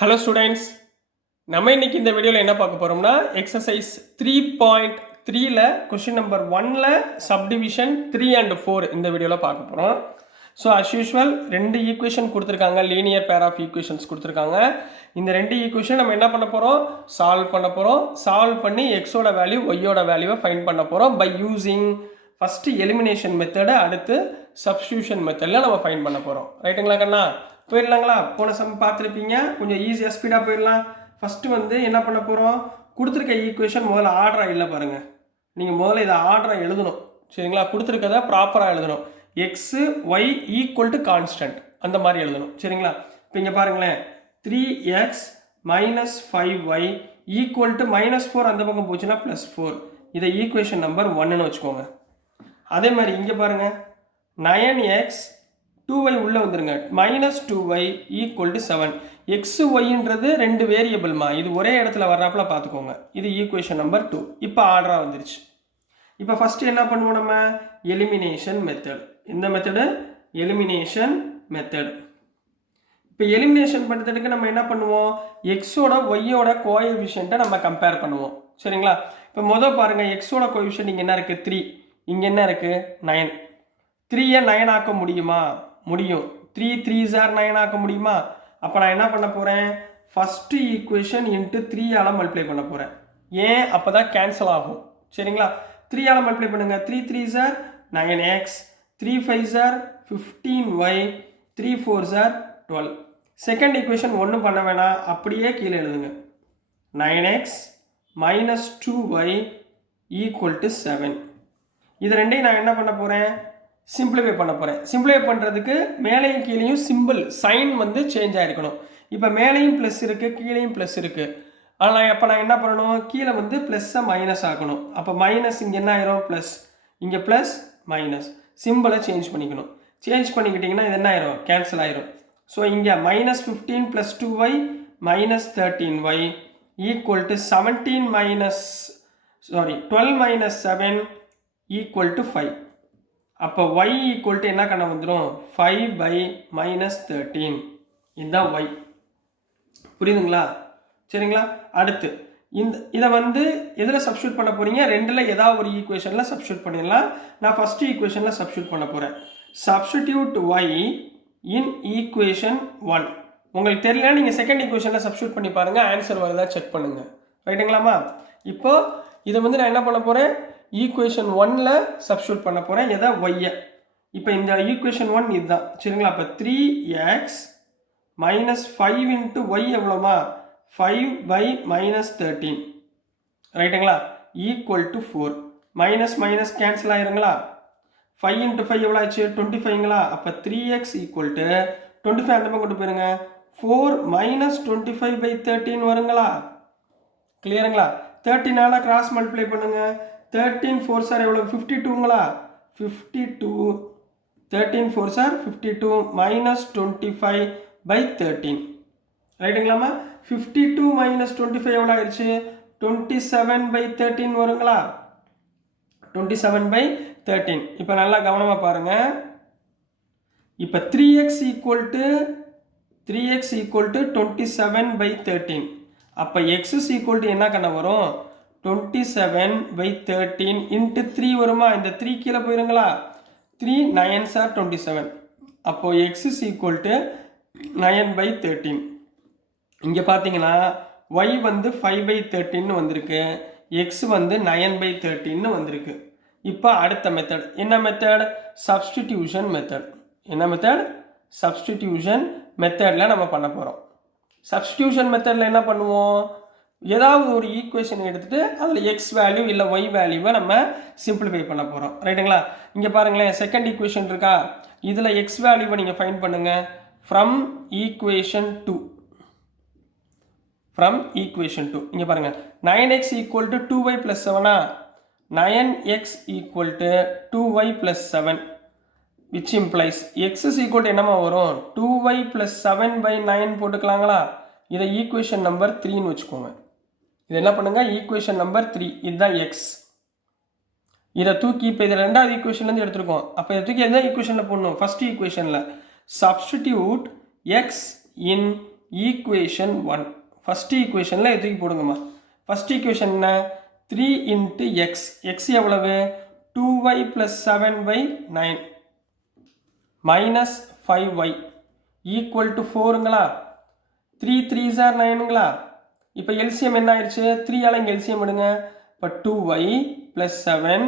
Hello students, நம்ம இன்னைக்கு இந்த வீடியோவில் என்ன பார்க்க போகிறோம்னா எக்ஸசைஸ் 3.3ல கொஷின் நம்பர் 1ல் சப்டிவிஷன் 3 and 4 இந்த வீடியோவில் பார்க்க போகிறோம். ஸோ அஸ் யூஷுவல் ரெண்டு ஈக்குவேஷன் கொடுத்துருக்காங்க, லீனியர் பேர் ஆஃப் ஈக்குவேஷன்ஸ் கொடுத்துருக்காங்க. இந்த ரெண்டு ஈக்குவேஷன் நம்ம என்ன பண்ண போகிறோம், சால்வ் பண்ண போகிறோம். சால்வ் பண்ணி எக்ஸோட வேல்யூ ஒய்யோட வேல்யூவை ஃபைண்ட் பண்ண போகிறோம் by using first elimination method, அடுத்து சப்ஸ்டியூஷன் மெத்தடில் நம்ம ஃபைண்ட் பண்ண போகிறோம். ரைட்டுங்களா கண்ணா? போயிடலாங்களா? போன சம் பார்த்துருப்பீங்க, கொஞ்சம் ஈஸியாக ஸ்பீடாக போயிடலாம். ஃபஸ்ட்டு வந்து என்ன பண்ண போகிறோம், கொடுத்துருக்க ஈக்குவேஷன் முதல்ல ஆர்டராக இல்லை பாருங்கள். நீங்கள் முதல்ல இதை ஆர்டராக எழுதணும், சரிங்களா? கொடுத்துருக்கதை ப்ராப்பராக எழுதணும். X y equal to constant அந்த மாதிரி எழுதணும், சரிங்களா? இப்போ இங்கே பாருங்களேன், 3x minus 5y equal to -4 அந்த பக்கம் போச்சுன்னா +4. இதை ஈக்குவேஷன் நம்பர் 1ன்னு வச்சுக்கோங்க. அதே மாதிரி இங்கே பாருங்கள், 9x 2y உள்ளே வந்துருங்க, -2y ஈக்குவல் டு 7. எக்ஸு ஒய்ன்றது ரெண்டு வேரியபிள்மா, இது ஒரே இடத்துல வர்றாப்புல பார்த்துக்கோங்க. இது ஈக்குவேஷன் நம்பர் 2. இப்போ ஆர்டராக வந்துருச்சு. இப்போ ஃபஸ்ட்டு என்ன பண்ணுவோம், நம்ம எலிமினேஷன் மெத்தட். இந்த மெத்தடு எலிமினேஷன் மெத்தட். இப்போ எலிமினேஷன் பண்ணுறதுக்கு நம்ம என்ன பண்ணுவோம், எக்ஸோட ஒய்யோட கோஎஃபிஷியண்ட்டை நம்ம கம்பேர் பண்ணுவோம், சரிங்களா? இப்போ மொதல் பாருங்கள், எக்ஸோட கோஎஃபிஷியன்ட் இங்கே என்ன இருக்குது, 3. இங்கே என்ன இருக்குது, 9. 3யை 9 ஆக்க முடியுமா? முடியும். 3 3s are 9 ஆக்க முடியுமா? அப்போ நான் என்ன பண்ண போகிறேன், ஃபஸ்ட்டு ஈக்குவேஷன் இன்ட்டு 3ஆல் மல்டிப்ளை பண்ண போகிறேன். ஏன்? அப்போ தான் கேன்சல் ஆகும், சரிங்களா? 3ஆல் மல்டிப்ளை பண்ணுங்கள். 3 3s are 9x, 3 5s are 15y, 3 4s are 12. Second equation ஒன்றும் பண்ண வேணாம், அப்படியே கீழே எழுதுங்க. 9x minus 2y equal to 7. இது ரெண்டையும் நான் என்ன பண்ண போகிறேன், சிம்பிளிஃபை பண்ண போகிறேன். சிம்பிளிஃபை பண்ணுறதுக்கு மேலேயும் கீழேயும் சிம்பிள் சைன் வந்து சேஞ்ச் ஆகிருக்கணும். இப்போ மேலேயும் ப்ளஸ் இருக்குது, கீழேயும் ப்ளஸ் இருக்குது. ஆனால் அப்போ நான் என்ன பண்ணணும், கீழே வந்து ப்ளஸ்ஸை மைனஸ் ஆக்கணும். அப்போ மைனஸ் இங்கே என்ன ஆயிரும், ப்ளஸ், இங்கே ப்ளஸ் மைனஸ். சிம்பிளை சேஞ்ச் பண்ணிக்கணும். சேஞ்ச் பண்ணிக்கிட்டிங்கன்னா இது என்ன ஆயிரும், கேன்சல் ஆயிரும். ஸோ இங்கே -15 + 2y -13y equal to 12 - 7 equal to 5. அப்போ y ஈக்குவல் டு என்ன கண்ண வந்துடும், 5/-13. இதுதான் y. புரியுதுங்களா? சரிங்களா? அடுத்து இதை வந்து எதில் சப்ஸ்டியூட் பண்ண போகிறீங்க, ரெண்டில் ஏதாவது ஒரு ஈக்குவேஷனில் சப்ஸ்டியூட் பண்ணிடலாம். நான் ஃபஸ்ட்டு ஈக்குவேஷனில் சப்ஸ்டியூட் பண்ண போகிறேன். சப்ஸ்டிடியூட் y இன் ஈக்குவேஷன் 1. உங்களுக்கு தெரியல, நீங்கள் செகண்ட் ஈக்குவேஷனில் சப்ஸ்டியூட் பண்ணி பாருங்கள், ஆன்சர் வருதா செக் பண்ணுங்கள். ரைட்டுங்களாமா? இப்போ இதை வந்து நான் என்ன பண்ண போகிறேன், ஈக்குவேஷன் 1ல் சப்ஸ்டியூட் பண்ண போகிறேன். எதை, ஒய்யை. இப்போ இந்த ஈக்குவேஷன் 1 இதுதான், சரிங்களா? அப்போ 3x மைனஸ் 5 இன்ட்டு ஒய் எவ்வளோமா, 5/-13. ரைட்டுங்களா? Equal to 4. Minus minus cancel ஆயிருங்களா? 5 இன்ட்டு 5 எவ்வளோ ஆச்சு, 25ங்களா? அப்போ 3x ஈக்குவல் டு 25 அந்த பக்கம் கொண்டு போயிருங்க, 4 - 25/13 வருங்களா? கிளியருங்களா? 13ஆல் கிராஸ் மல்டிப்ளை பண்ணுங்க. 13 4s are எவ்வளோ, 52ங்களா? 52. 13 4s are 52 -25/13. ரைட்டுங்களாமா? 52 - 25 எவ்வளோ ஆயிடுச்சு, 27/13 வருங்களா? 27/13. இப்போ நல்லா கவனமாக பாருங்கள். இப்போ 3x ஈக்குவல் டு 27/13. அப்போ x is equal to என்ன கண்ண வரும், 27/13 இன்ட்டு 3 வருமா? இந்த 3 கீழே போயிருங்களா? 3 9s are 27. அப்போ x is equal to 9/13. இங்கே பார்த்தீங்கன்னா y வந்து 5/13 வந்திருக்கு, x வந்து 9/13 வந்திருக்கு. இப்போ அடுத்த மெத்தட் என்ன மெத்தட், சப்ஸ்டிடியூஷன் மெத்தட். என்ன மெத்தட், சப்ஸ்டிடியூஷன் மெத்தடில் நம்ம பண்ண போகிறோம். சப்ஸ்டிடியூஷன் மெத்தடில் என்ன பண்ணுவோம், ஏதாவது ஒரு ஈக்குவேஷன் எடுத்துகிட்டு அதில் எக்ஸ் வேல்யூ இல்லை ஒய் வேல்யூவை நம்ம சிம்பிளிஃபை பண்ண போகிறோம். ரைட்டுங்களா? இங்கே பாருங்களேன், செகண்ட் ஈக்குவேஷன் இருக்கா, இதில் எக்ஸ் வேல்யூவை நீங்கள் ஃபைண்ட் பண்ணுங்கள். ஃப்ரம் ஈக்குவேஷன் 2 இங்கே பாருங்கள், 9x equal to 2y + 7. 9x equal to 2y + 7 which implies x is equal to என்னமா வரும், 2y + 7/9 போட்டுக்கலாங்களா? இதை ஈக்குவேஷன் நம்பர் 3ன்னு வச்சுக்கோங்க. இது என்ன பண்ணுங்க, ஈக்குவேஷன் நம்பர் 3. இதுதான் x. இதை தூக்கி இப்போ இதை ரெண்டாவது ஈக்குவேஷன்லேருந்து எடுத்துருக்கோம். அப்போ இதை தூக்கி எந்த ஈக்குவேஷனில் போடணும், ஃபஸ்ட் ஈக்குவேஷனில். சப்ஸ்டிடியூட் x இன் ஈக்குவேஷன் 1. ஃபஸ்ட் ஈக்குவேஷனில் எதுக்கு போடுங்கம்மா. ஃபஸ்ட் ஈக்குவேஷன் என்ன, 3 இன்ட்டு எக்ஸ். எக்ஸ் எவ்வளவு, 2y + 7y 9 minus 5y equal to 4ங்களா. 3 3s are 9ங்களா. இப்போ எல்சிஎம் என்ன ஆயிடுச்சு, 3ஆல் இங்கே எல்சிஎம் எடுங்க. இப்போ 2y + 7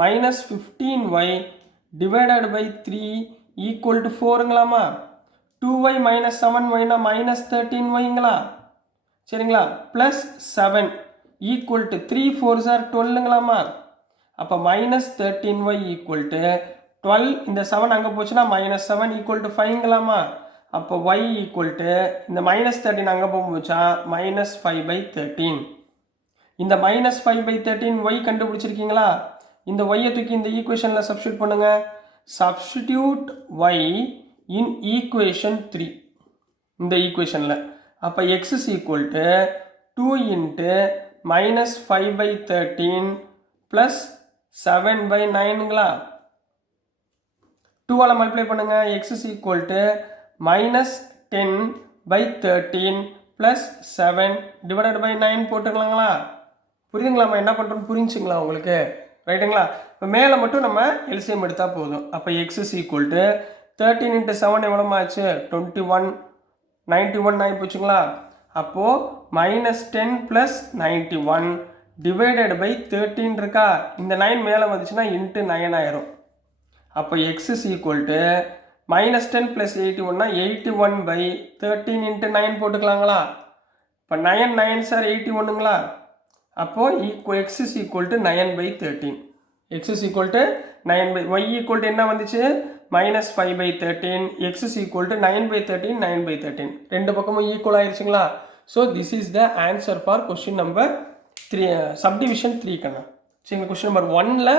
minus 15y divided by 3 equal to 4ங்களாமா. 2y மைனஸ் 7yனா மைனஸ் 13yங்களா. சரிங்களா. Plus 7 equal to 3 4s are 12ங்களாமா. அப்போ மைனஸ் 13y ஈக்குவல் டு 12. இந்த 7 அங்கே போச்சுன்னா மைனஸ் 7 ஈக்குவல் டு 5ங்களாமா. அப்போ y ஈக்குவல் டு இந்த மைனஸ் 13 அங்கே போகும்போச்சா மைனஸ் 5/13. இந்த மைனஸ் 5/13 y கண்டுபிடிச்சிருக்கீங்களா. இந்த y தூக்கி இந்த ஈக்குவேஷனில் சப்ஸ்டியூட் பண்ணுங்க. சப்ஸ்டிடியூட் y இன் ஈக்குவேஷன் 3 இந்த ஈக்குவேஷனில். அப்போ x is equal to 2 into minus 5/13 plus 7/9ங்களா. 2ஆல் மல்டிப்ளை பண்ணுங்க. X is equal to minus 10/13 plus 7 divided by 9 போட்டுக்கலாங்களா. புரியுதுங்களாம்மா என்ன பண்ணுறோன்னு, புரிஞ்சுங்களா உங்களுக்கு, ரைட்டுங்களா. இப்போ மேலே மட்டும் நம்ம எல்சிஎம் எடுத்தால் போதும். அப்போ x is equal to 13 into 7 எவ்வளோமா ஆச்சு, 21 91 ஆகி போச்சுங்களா. அப்போது மைனஸ் 10 ப்ளஸ் 91 டிவைடட் பை 13 இருக்கா. இந்த 9 மேலே வந்துச்சுன்னா இன்ட்டு 9 ஆயிரும். அப்போ x is equal to minus 10 plus 81னா 81/13 இன்ட்டு 9 போட்டுக்கலாங்களா. இப்போ 9 9s are 81ங்களா. அப்போது x is equal to 9/13. X is equal to 9 y equal to என்ன வந்துச்சு, minus 5/13. X is equal to 9/13 9/13. ரெண்டு பக்கமும் ஈக்குவல் ஆயிடுச்சுங்களா. So this is the answer for question number 3 subdivision 3 கண்ணா. சரிங்களா. கொஸ்டின் நம்பர் 1ல்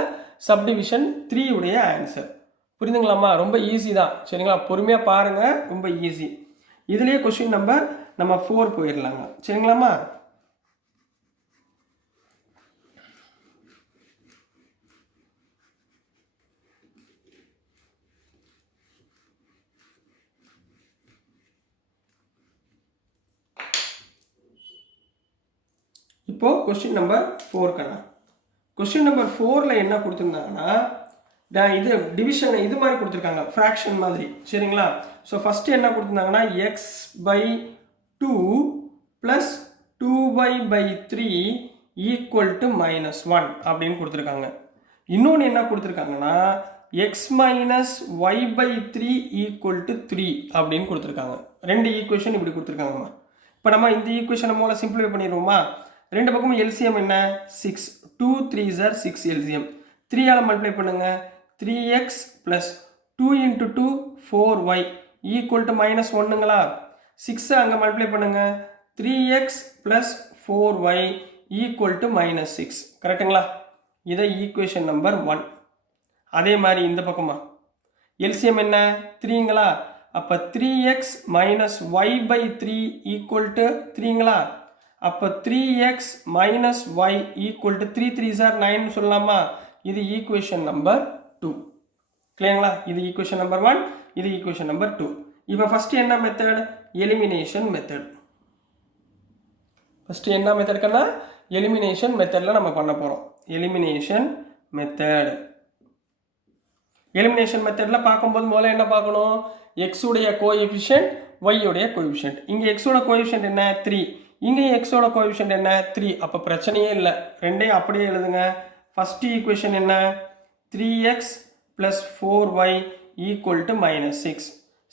சப்டிவிஷன் 3 உடைய ஆன்சர். புரியுதுங்களாம்மா. ரொம்ப ஈஸி தான். சரிங்களா. பொறுமையாக பாருங்கள், ரொம்ப ஈஸி. இதுலேயே கொஸ்டின் நம்பர் நம்ம 4 போயிடலாங்க. சரிங்களாம்மா. இப்போது கொஸ்டின் நம்பர் 4 கண்ணா. கொஸ்டின் நம்பர் 4ல் என்ன கொடுத்துருந்தாங்கன்னா, இது டிவிஷன் இது மாதிரி கொடுத்துருக்காங்க, ஃப்ராக்ஷன் மாதிரி. சரிங்களா. ஸோ ஃபஸ்ட்டு என்ன கொடுத்துருந்தாங்கன்னா x/2 plus 2y/3 equal to -1 அப்படின்னு கொடுத்துருக்காங்க. இன்னொன்று என்ன கொடுத்துருக்காங்கன்னா x minus y/3 equal to 3 அப்படின்னு கொடுத்துருக்காங்க. ரெண்டு ஈக்குவேஷன் இப்படி கொடுத்துருக்காங்கம்மா. இப்போ நம்ம இந்த ஈக்குவேஷனை மூலம் சிம்பிளிஃபை பண்ணிடுவோமா. ரெண்டு பக்கமும் எல்சிஎம் என்ன, 6. 2 3s are 6 எல்சிஎம். 3ஆல் மல்டிப்ளை பண்ணுங்க. 3x plus 2 into 2 4y equal to -1ங்களா. 6 அங்கே மல்டிப்ளை பண்ணுங்க. 3x plus 4y equal to -6. கரெக்டுங்களா. இதை ஈக்குவேஷன் நம்பர் 1. அதே மாதிரி இந்த பக்கமா எல்சிஎம் என்ன, 3ங்களா. அப்போ 3x minus y/3 equal to 3ங்களா. அப்போ 3x minus y equal to 3 3s are 9 சொல்லலாமா. இது ஈக்குவேஷன் நம்பர் 2. கிளியருங்களா. இது ஈக்குவேஷன் நம்பர் 1, இது ஈக்குவேஷன் நம்பர் 2. இப்போ ஃபஸ்ட்டு என்ன மெத்தட், எலிமினேஷன் மெத்தட். ஃபஸ்ட்டு என்ன மெத்தட்னா எலிமினேஷன் மெத்தடில் நம்ம பண்ண போகிறோம். Elimination method. எலிமினேஷன் மெத்தடில் பார்க்கும்போது முதல்ல என்ன பார்க்கணும், எக்ஸுடைய கோஎஃபிஷியன்ட், ஒய்யுடைய கோஎஃபிஷியன்ட். இங்கே எக்ஸோட கோஎஃபிஷியன்ட் என்ன, 3. இங்கேயும் எக்ஸோட கோஎஃபிஷியன்ட் என்ன, 3. அப்போ பிரச்சனையே இல்லை, ரெண்டையும் அப்படியே எழுதுங்க. ஃபஸ்ட்டு ஈக்குவேஷன் என்ன, 3x plus 4y equal to -6.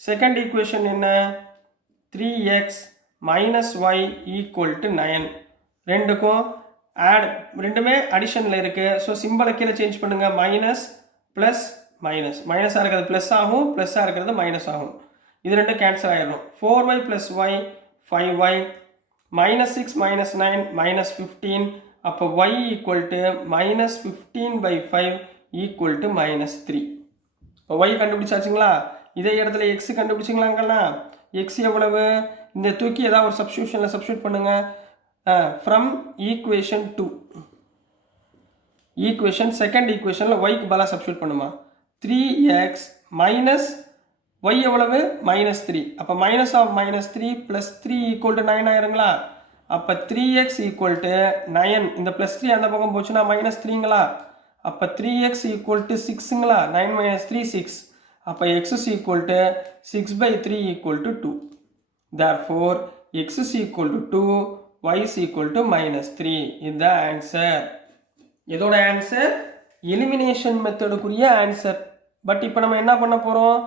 Second equation என்ன, 3x minus y equal to 9. ரெண்டுக்கும் ரெண்டுமே அடிஷனில் இருக்குது. ஸோ சிம்பிளை கீழே சேஞ்ச் பண்ணுங்கள். மைனஸ் ப்ளஸ் மைனஸ், மைனஸாக இருக்கிறது ப்ளஸ் ஆகும், ப்ளஸ்ஸாக இருக்கிறது மைனஸ் ஆகும். இது ரெண்டும் கேன்சல் ஆகிடும். 4y plus y 5y, -6 -9 -15. அப்போ y equal to -15/5 equal to -3. இப்போ y கண்டுபிடிச்சாச்சுங்களா. இதே இடத்துல எக்ஸ் கண்டுபிடிச்சிங்களாங்கண்ணா. எக்ஸ் எவ்வளவு, இந்த தூக்கி ஏதாவது ஒரு சப்ஸ்டியூஷனில் சப்ஸ்டியூட் பண்ணுங்கள். ஃப்ரம் ஈக்குவேஷன் 2 ஈக்குவேஷன் செகண்ட் ஈக்குவேஷனில் ஒய்க்கு பதிலாக சப்ஸ்டியூட் பண்ணுமா. 3x மைனஸ் ஒய் எவ்வளவு -3. அப்போ minus of -3 plus 3 equal to 9 ஆயிருங்களா? அப்போ 3x ஈக்குவல் டு 9. இந்த ப்ளஸ் 3 அந்த பக்கம் போச்சுன்னா -3ங்களா? அப்போ 3x ஈக்குவல் டு 6ங்களா? 9 - 3 6. அப்போ x is equal to 6/3 equal to 2. Therefore, x is equal to 2, y is equal to -3. is the answer. இதோட ஆன்சர் எலிமினேஷன் மெத்தடுக்குரிய ஆன்சர். பட் இப்போ நம்ம என்ன பண்ண போகிறோம்?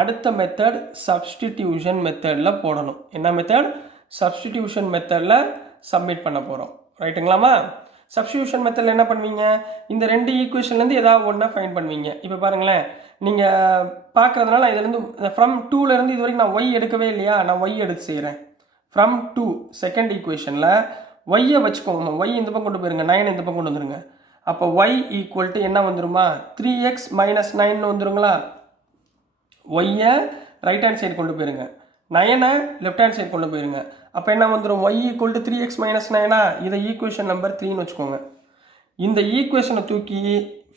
அடுத்த மெத்தட் சப்ஸ்டிடியூஷன் மெத்தடில் போடணும். என்ன மெத்தட்? சப்ஸ்டிடியூஷன் மெத்தடில் சப்மிட் பண்ண போகிறோம். ரைட்டுங்களாமா? சப்ஸ்டிடியூஷன் மெத்தடில் என்ன பண்ணுவீங்க? இந்த ரெண்டு ஈக்குவேஷன்லேருந்து ஏதாவது ஒன்றா ஃபைண்ட் பண்ணுவீங்க. இப்போ பாருங்களேன், நீங்கள் பார்க்குறதுனால இதுலேருந்து ஃப்ரம் 2லேருந்து இது வரைக்கும் நான் ஒய் எடுக்கவே இல்லையா? நான் ஒய் எடுத்து செய்கிறேன். ஃப்ரம் 2 செகண்ட் ஈக்குவேஷனில் ஒய்யை வச்சுக்கோங்க. ஒய் இந்த பக்கம் கொண்டு போயிருங்க, 9 இந்த பக்கம் கொண்டு வந்துருங்க. அப்போ ஒய் ஈக்குவல் டு என்ன வந்துருமா? 3x - 9 வந்துருங்களா? ஒய்யை ரைட் ஹேண்ட் சைடு கொண்டு போயிருங்க, 9ஐ லெஃப்ட் ஹேண்ட் சைடு கொண்டு போயிருங்க. அப்போ என்ன வந்துடும்? Y equal to 3x - 9. இதை ஈக்குவேஷன் நம்பர் 3ன்னு வச்சுக்கோங்க. இந்த ஈக்குவேஷனை தூக்கி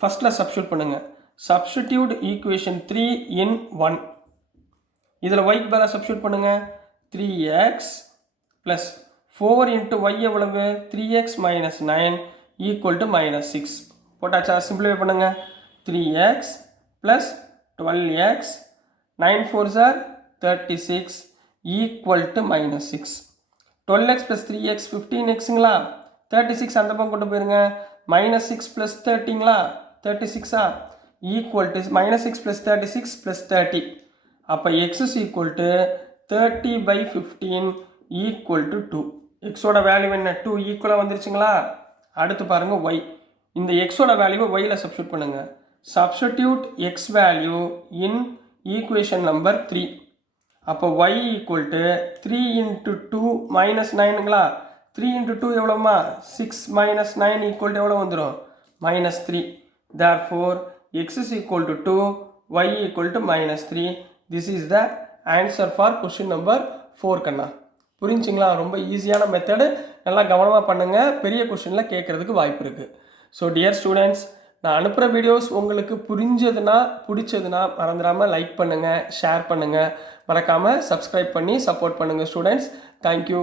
ஃபஸ்ட்டில் சப்ஸ்டியூட் பண்ணுங்கள். Substitute equation 3 in 1. இதில் yக்கு பதிலாக சப்ஸ்டியூட் பண்ணுங்கள். 3x plus 4 into y எவ்வளவு? 3x minus 9 equal to -6. போட்டாச்சா? சிம்பிளிஃபை பண்ணுங்க. 3x plus 12x 9 4s are 36 equal to -6. 12x plus 3x 15xங்களா? 36 அந்த பக்கம் கொண்டு போயிருங்க. -6 plus 30ங்களா? 36ஆ? equal to -6 plus 36 plus 30. அப்போ x is equal to 30/15 equal to 2. xோட value என்ன? 2 ஈக்குவலாக வந்துருச்சுங்களா? அடுத்து பாருங்க y. இந்த xோட வேல்யூவை yல சப்ஸ்டியூட் பண்ணுங்க. Substitute x value in equation number 3. அப்போ y equal to 3 into 2 - 9ங்களா? 3 into 2 எவ்வளோமா? 6 - 9 equal to எவ்வளோ வந்துடும்? -3. Therefore, x is equal to 2, y equal to -3. This is the answer for question number 4 கண்ணா. புரிஞ்சுங்களா? ரொம்ப ஈஸியான மெத்தடு. நல்லா கவனமாக பண்ணுங்கள். பெரிய கொஷினில் கேட்குறதுக்கு வாய்ப்பு இருக்குது. ஸோ டியர் ஸ்டூடெண்ட்ஸ், நான் அனுப்புகிற வீடியோஸ் உங்களுக்கு புரிஞ்சதுன்னா பிடிச்சதுன்னா மறந்துடாமல் லைக் பண்ணுங்கள், ஷேர் பண்ணுங்கள், மறக்காமல் சப்ஸ்கிரைப் பண்ணி சப்போர்ட் பண்ணுங்கள் ஸ்டூடெண்ட்ஸ். தேங்க்யூ.